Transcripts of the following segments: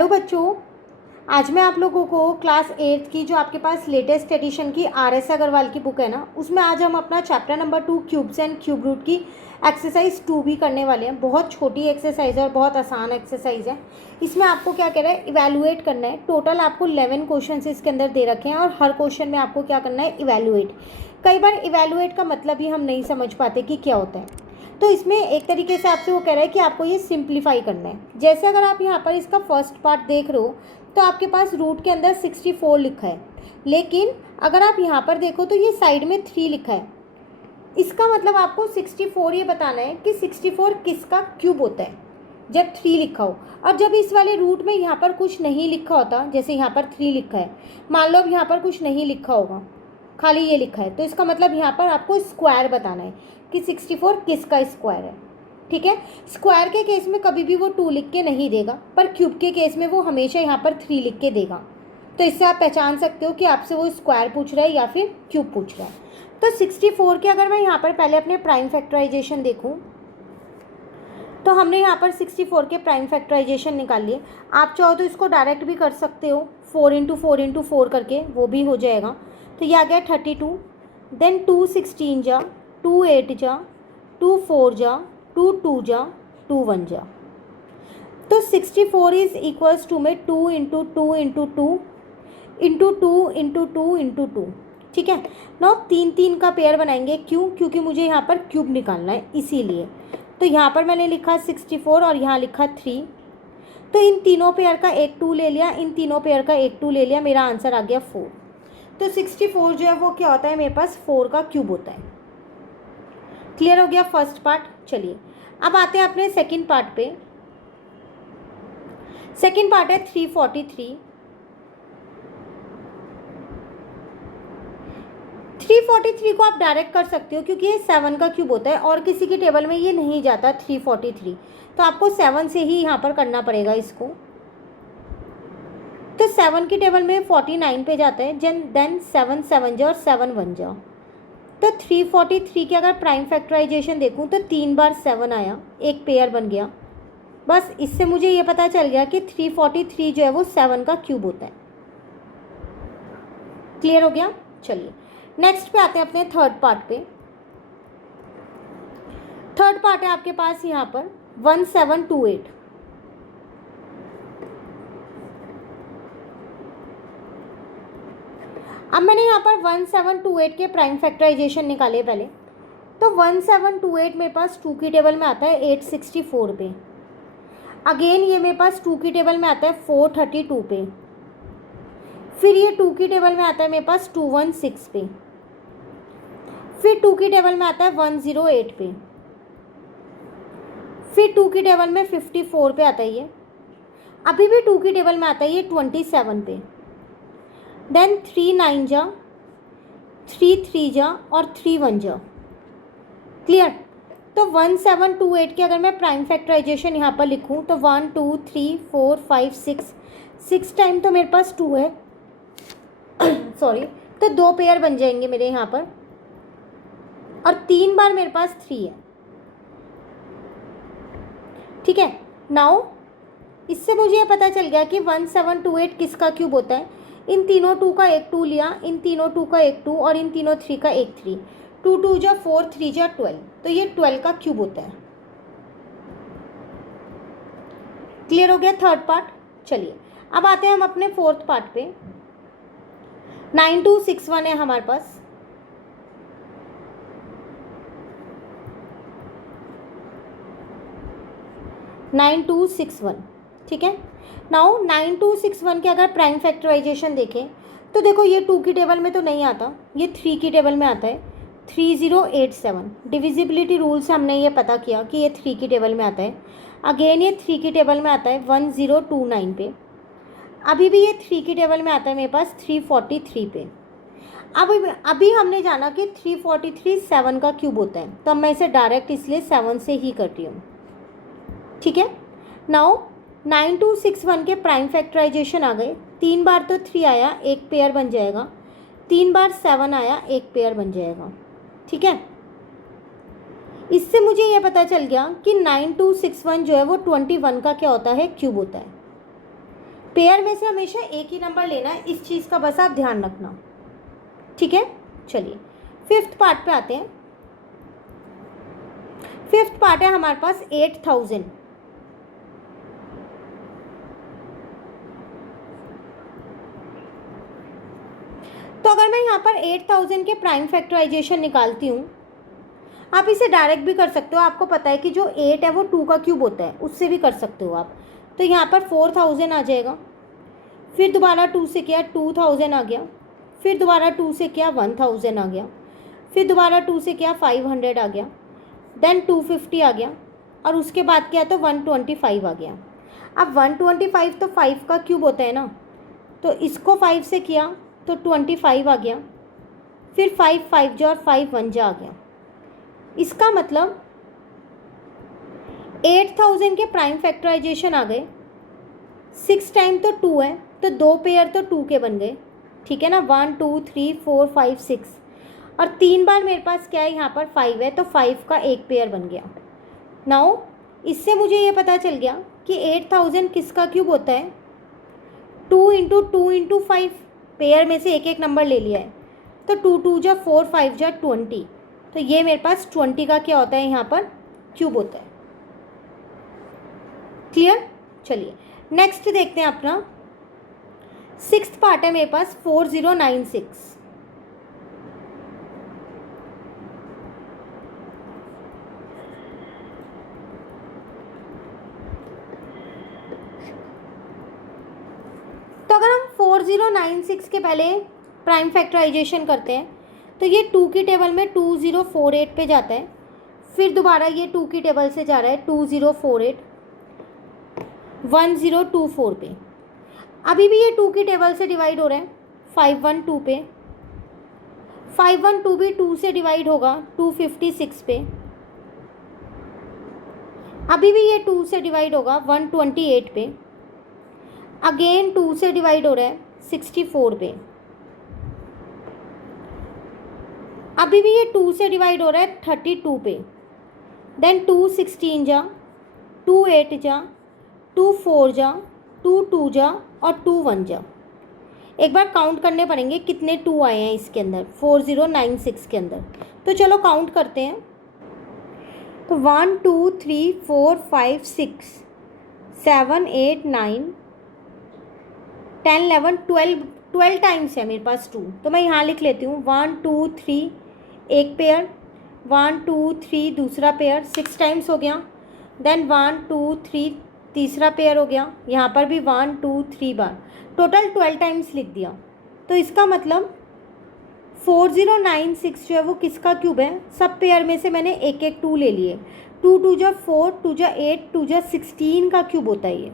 Hello बच्चों, आज मैं आप लोगों को क्लास 8th की जो आपके पास लेटेस्ट एडिशन की RS अग्रवाल की बुक है ना, उसमें आज हम अपना chapter number 2 cubes and cube root की एक्सरसाइज 2 भी करने वाले हैं। बहुत छोटी एक्सरसाइज है और बहुत आसान एक्सरसाइज है। इसमें आपको क्या कह रहा है, इवैल्यूएट करना है। टोटल आपको 11 क्वेश्चन इसके अंदर दे रखे हैं और हर क्वेश्चन में आपको क्या करना है, इवैल्यूएट। कई बार इवैल्यूएट का मतलब ही हम नहीं समझ पाते कि क्या होता है, तो इसमें एक तरीके से आपसे वो कह रहा है कि आपको ये सिंप्लीफाई करना है। जैसे अगर आप यहाँ पर इसका फर्स्ट पार्ट देख रहे हो तो आपके पास रूट के अंदर 64 लिखा है, लेकिन अगर आप यहाँ पर देखो तो ये साइड में 3 लिखा है। इसका मतलब आपको 64 ये बताना है कि 64 किसका क्यूब होता है जब 3 लिखा हो। और जब इस वाले रूट में यहाँ पर कुछ नहीं लिखा होता, जैसे यहाँ पर 3 लिखा है, मान लो अब यहाँ पर कुछ नहीं लिखा होगा, खाली ये लिखा है, तो इसका मतलब यहाँ पर आपको स्क्वायर बताना है कि 64 किसका स्क्वायर है। ठीक है, स्क्वायर के केस में कभी भी वो 2 लिख के नहीं देगा, पर क्यूब के केस में वो हमेशा यहाँ पर 3 लिख के देगा। तो इससे आप पहचान सकते हो कि आपसे वो स्क्वायर पूछ रहा है या फिर क्यूब पूछ रहा है। तो 64 के अगर मैं यहाँ पर पहले अपने प्राइम फैक्टराइजेशन देखूँ तो हमने यहाँ पर 64 के प्राइम फैक्टराइजेशन निकाल लिए। आप चाहो तो इसको डायरेक्ट भी कर सकते हो, 4 इंटू 4 इंटू 4 करके, वो भी हो जाएगा। तो ये आ गया 32, देन 2 16 जा, 2 8 जा, 2 4 जा, 2 2 जा, 2 1 जा। तो 64 इज इक्वल्स टू में 2 into 2 into 2 into 2 into 2 into 2। ठीक है, ना 3 3 का पेयर बनाएंगे। क्यों? क्योंकि मुझे यहाँ पर क्यूब निकालना है, इसीलिए। तो यहाँ पर मैंने लिखा 64 और यहाँ लिखा 3। तो इन तीनों पेयर का एक 2 ले लिया, इन तीनों पेयर का एक 2 ले लिया, मेरा आंसर आ गया 4। तो 64 जो है वो क्या होता है, मेरे पास 4 का क्यूब होता है। क्लियर हो गया फर्स्ट पार्ट। चलिए अब आते हैं अपने सेकंड पार्ट पे। सेकंड पार्ट है 343। 343 को आप डायरेक्ट कर सकते हो क्योंकि ये 7 का क्यूब होता है और किसी की टेबल में ये नहीं जाता 343, तो आपको 7 से ही यहाँ पर करना पड़ेगा इसको। तो 7 की टेबल में 49 पे जाता है, देन 7 7 जा और 7 1 जा। तो 343 के अगर प्राइम फैक्टराइजेशन देखूं तो 3 बार 7 आया, एक पेयर बन गया। बस इससे मुझे ये पता चल गया कि 343 जो है वो 7 का क्यूब होता है। क्लियर हो गया। चलिए नेक्स्ट पे आते हैं अपने थर्ड पार्ट पे। थर्ड पार्ट है आपके पास यहाँ पर 1728। अब मैंने यहाँ पर 1728 के प्राइम फैक्टराइजेशन निकाले पहले। तो 1728 मेरे पास 2 की टेबल में आता है 864 पे। अगेन ये मेरे पास 2 की टेबल में आता है 432 पे। फिर ये 2 की टेबल में आता है मेरे पास 216 पे। फिर 2 की टेबल में आता है 108 पे। फिर 2 की टेबल में 54 पे आता है ये। अभी भी 2 की टेबल में आता है ये 27 पे। देन 3 9 जा, 3 3 जा और 3 1 जा। क्लियर। तो 1728 के अगर मैं प्राइम फैक्टराइजेशन यहाँ पर लिखूँ तो 1 2 3 4 5 6 टाइम तो मेरे पास 2 है सॉरी, तो 2 पेयर बन जाएंगे मेरे यहाँ पर, और 3 बार मेरे पास 3 है। ठीक है, नाउ इससे मुझे ये पता चल गया कि 1728 किसका क्यूब होता है। इन तीनों 2 का एक 2 लिया, इन तीनों 2 का एक 2 और इन तीनों 3 का एक 3। 2 2 जा 4, 3 जा 12, तो ये 12 का क्यूब होता है। क्लियर हो गया थर्ड पार्ट। चलिए अब आते हैं हम अपने फोर्थ पार्ट पे। 9261 है हमारे पास। Nine two six one. ठीक है, नाउ 9261 के अगर प्राइम फैक्टराइजेशन देखें तो देखो ये 2 की टेबल में तो नहीं आता, ये 3 की टेबल में आता है 3087। डिविजिबिलिटी रूल से हमने ये पता किया कि ये 3 की टेबल में आता है। अगेन ये 3 की टेबल में आता है 1029 पे। अभी भी ये 3 की टेबल में आता है मेरे पास 343 पे। अभी हमने जाना कि 343 7 का क्यूब होता है, तो मैं इसे डायरेक्ट इसलिए 7 से ही करती हूँ। ठीक है, नाउ 9261 के प्राइम फैक्टराइजेशन आ गए। 3 बार तो 3 आया, एक पेयर बन जाएगा। 3 बार 7 आया, एक पेयर बन जाएगा। ठीक है, इससे मुझे यह पता चल गया कि 9261 जो है वो 21 का क्या होता है, क्यूब होता है। पेयर में से हमेशा एक ही नंबर लेना है, इस चीज़ का बस आप ध्यान रखना, ठीक है। चलिए फिफ्थ पार्ट पे आते हैं। फिफ्थ पार्ट है हमारे पास 8000। तो अगर मैं यहाँ पर 8000 के प्राइम फैक्टराइजेशन निकालती हूँ, आप इसे डायरेक्ट भी कर सकते हो, आपको पता है कि जो 8 है वो 2 का क्यूब होता है, उससे भी कर सकते हो आप। तो यहाँ पर 4000 आ जाएगा, फिर दोबारा 2 से किया 2000 आ गया, फिर दोबारा 2 से किया 1000 आ गया, फिर दोबारा 2 से किया 500 आ गया, देन 250 आ गया, और उसके बाद किया तो 125 आ गया। अब 125 तो 5 का क्यूब होता है ना, तो इसको 5 से किया तो 25 आ गया, फिर 5 5 जा और 5 1 जा आ गया। इसका मतलब 8000 के प्राइम फैक्टराइजेशन आ गए, 6 टाइम तो 2 है, तो 2 पेयर तो 2 के बन गए, ठीक है ना, 1 2 3 4 5 6, और 3 बार मेरे पास क्या है, यहाँ पर 5 है, तो 5 का एक पेयर बन गया। नाउ इससे मुझे ये पता चल गया कि 8000 किसका क्यूब होता है, 2 इंटू 2 इंटू 5, पेयर में से एक एक नंबर ले लिया है, तो 2 2 जा 4 5 जा 20, तो ये मेरे पास 20 का क्या होता है, यहाँ पर क्यूब होता है। क्लियर। चलिए नेक्स्ट देखते हैं अपना सिक्स्थ पार्ट है मेरे पास 4096। तो अगर हम 4096 के पहले प्राइम फैक्टराइजेशन करते हैं, तो ये 2 की टेबल में 2048 पे जाता है, फिर दोबारा ये 2 की टेबल से जा रहा है 2048 1024 पे, अभी भी ये 2 की टेबल से डिवाइड हो रहा है 512 पे, 512 भी 2 से डिवाइड होगा 256 पे, अभी भी ये 2 से डिवाइड होगा 128 पे, अगेन 2 से डिवाइड हो रहा है 64 पे, अभी भी ये 2 से डिवाइड हो रहा है 32 पे, देन 2 16 जा, 2 8 जा, 2 4 जा, 2 2 जा और 2 1 जा। एक बार काउंट करने पड़ेंगे कितने 2 आए हैं इसके अंदर 4096 के अंदर, तो चलो काउंट करते हैं। तो 1 2 3 4 5 6 7 8 9 10 11 12 टाइम्स है मेरे पास 2, तो मैं यहाँ लिख लेती हूँ 1 2 3 एक पेयर, 1 2 3 दूसरा पेयर 6 टाइम्स हो गया, देन 1 2 3 तीसरा पेयर हो गया, यहाँ पर भी 1 2 3 बार, टोटल 12 टाइम्स लिख दिया। तो इसका मतलब 4096 जो है वो किसका क्यूब है, सब पेयर में से मैंने एक एक 2 ले लिए, 2 2 जा 4 2 जा 8 2 जा 16 का क्यूब होता है ये।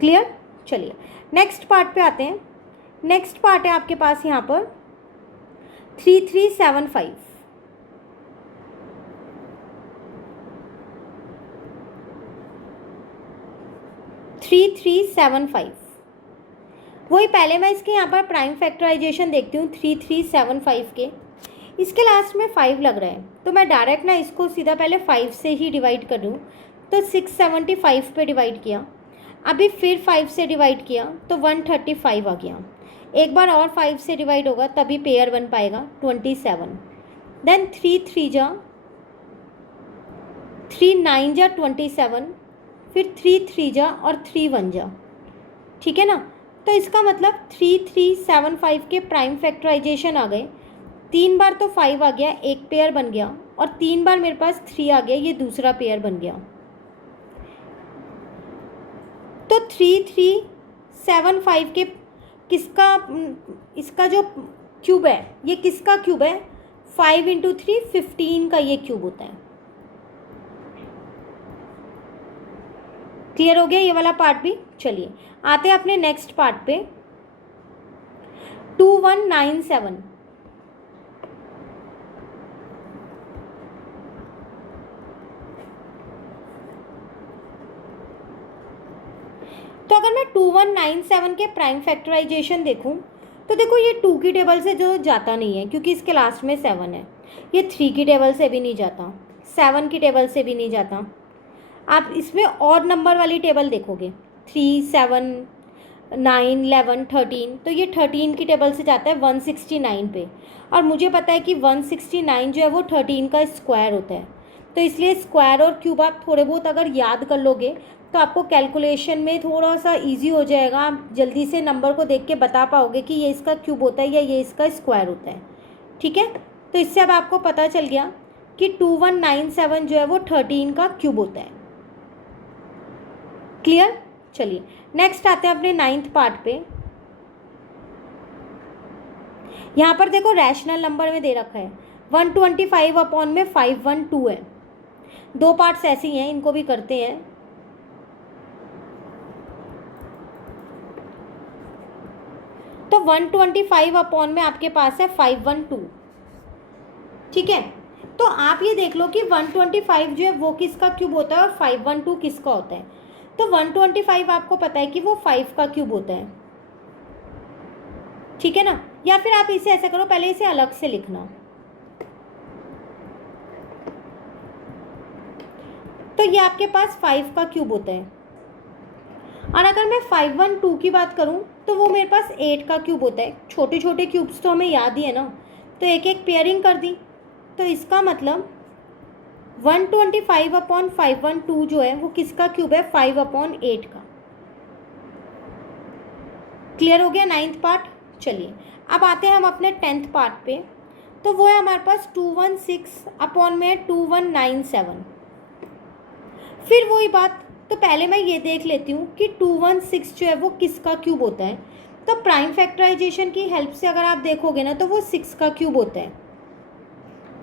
क्लियर। चलिए नेक्स्ट पार्ट पे आते हैं। नेक्स्ट पार्ट है आपके पास यहाँ पर 3375। वही पहले मैं इसके यहाँ पर प्राइम फैक्टराइजेशन देखती हूँ 3375 के, इसके लास्ट में 5 लग रहा है, तो मैं डायरेक्ट ना इसको सीधा पहले 5 से ही डिवाइड कर दूँ, तो 675 पे डिवाइड किया, अभी फिर 5 से डिवाइड किया तो 135 आ गया, एक बार और 5 से डिवाइड होगा तभी पेयर बन पाएगा 27, देन 3 3 जा, 3 9 जा 27, फिर 3 3 जा और 3 1 जा, ठीक है ना। तो इसका मतलब 3375 के प्राइम फैक्टराइजेशन आ गए, 3 बार तो 5 आ गया, एक पेयर बन गया, और 3 बार मेरे पास 3 आ गया, ये दूसरा पेयर बन गया। तो 3375 के किसका, इसका जो क्यूब है ये किसका क्यूब है, 5 इंटू 3 15 का ये क्यूब होता है। क्लियर हो गया ये वाला पार्ट भी। चलिए आते हैं अपने नेक्स्ट पार्ट पे 2197। तो अगर मैं 2197 के प्राइम फैक्टराइजेशन देखूं, तो देखो ये 2 की टेबल से जो जाता नहीं है क्योंकि इसके लास्ट में 7 है, ये 3 की टेबल से भी नहीं जाता, 7 की टेबल से भी नहीं जाता, आप इसमें ऑड नंबर वाली टेबल देखोगे, 3, 7, 9, 11, 13, तो ये 13 की टेबल से जाता है 169 पे, और मुझे पता है कि 169 जो है वो 13 का स्क्वायर होता है। तो इसलिए स्क्वायर और क्यूब आप थोड़े बहुत अगर याद कर लोगे तो आपको कैलकुलेशन में थोड़ा सा इजी हो जाएगा, आप जल्दी से नंबर को देख के बता पाओगे कि ये इसका क्यूब होता है या ये इसका स्क्वायर होता है। ठीक है, तो इससे अब आपको पता चल गया कि 2197 जो है वो 13 का क्यूब होता है। क्लियर? चलिए नेक्स्ट आते हैं अपने 9th पार्ट पे। यहाँ पर देखो रैशनल नंबर में दे रखा है 125 अपॉन में 512 है। दो पार्ट्स ऐसे ही हैं, इनको भी करते हैं। तो 125 अपॉन में आपके पास है 512। ठीक है, तो आप ये देख लो कि 125 जो है वो किसका क्यूब होता है और 512 किसका होता है। तो 125 आपको पता है कि वो 5 का क्यूब होता है। ठीक है ना, या फिर आप इसे ऐसा करो, पहले इसे अलग से लिखना। तो ये आपके पास 5 का क्यूब होता है। और अगर मैं 512 की बात करूं तो वो मेरे पास 8 का क्यूब होता है। छोटे छोटे क्यूब्स तो हमें याद ही है ना, तो एक एक पेयरिंग कर दी। तो इसका मतलब 125 अपॉन 512 जो है वो किसका क्यूब है, 5 अपॉन 8 का। क्लियर हो गया 9th पार्ट। चलिए अब आते हैं हम अपने 10th पार्ट पे। तो वो है हमारे पास 216 अपॉन में 2197। फिर वही बात, तो पहले मैं ये देख लेती हूँ कि 216 जो है वो किसका क्यूब होता है। तो प्राइम फैक्टराइजेशन की हेल्प से अगर आप देखोगे ना तो वो 6 का क्यूब होता है।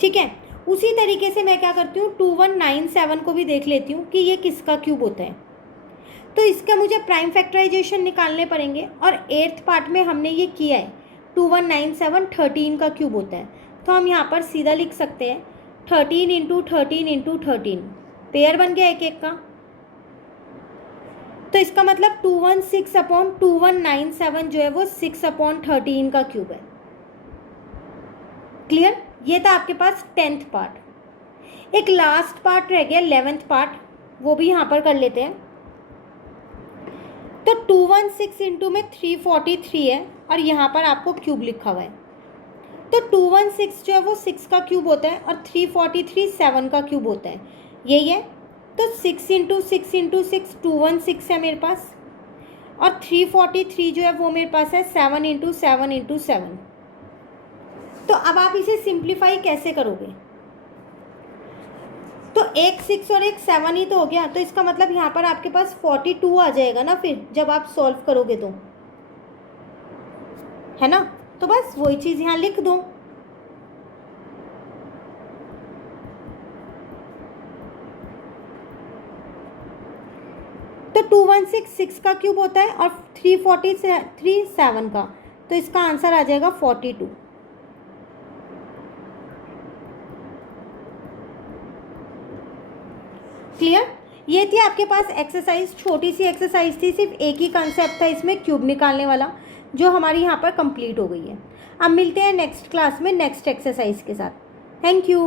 ठीक है, उसी तरीके से मैं क्या करती हूँ 2197 को भी देख लेती हूँ कि ये किसका क्यूब होता है। तो इसका मुझे प्राइम फैक्टराइजेशन निकालने पड़ेंगे, और 8th पार्ट में हमने ये किया है 2197 13 का क्यूब होता है। तो हम यहाँ पर सीधा लिख सकते हैं 13 इंटू 13 इंटू 13, पेयर बन गया एक एक का। तो इसका मतलब 216 अपॉन 2197 जो है वो 6 अपॉन 13 का क्यूब है। क्लियर? ये था आपके पास 10th पार्ट। एक लास्ट पार्ट रह गया 11th पार्ट, वो भी यहाँ पर कर लेते हैं। तो 216 इंटू में 343 है, और यहाँ पर आपको क्यूब लिखा हुआ है। तो 216 जो है वो 6 का क्यूब होता है, और 343 7 का क्यूब होता है, यही है। तो 6 इंटू 6 इंटू 6 216 है मेरे पास, और 343 जो है वो मेरे पास है 7 इंटू 7 इंटू 7। तो अब आप इसे सिंप्लीफाई कैसे करोगे? तो एक 6 और एक 7 ही तो हो गया, तो इसका मतलब यहाँ पर आपके पास 42 आ जाएगा ना फिर जब आप सॉल्व करोगे तो, है ना। तो बस वही चीज़ यहाँ लिख दो। तो 216 6 का क्यूब होता है और 343 7 का, तो इसका आंसर आ जाएगा 42। क्लियर? ये थी आपके पास एक्सरसाइज, छोटी सी एक्सरसाइज थी, सिर्फ एक ही कंसेप्ट था इसमें क्यूब निकालने वाला, जो हमारी यहाँ पर कंप्लीट हो गई है। अब मिलते हैं नेक्स्ट क्लास में नेक्स्ट एक्सरसाइज के साथ। Thank you.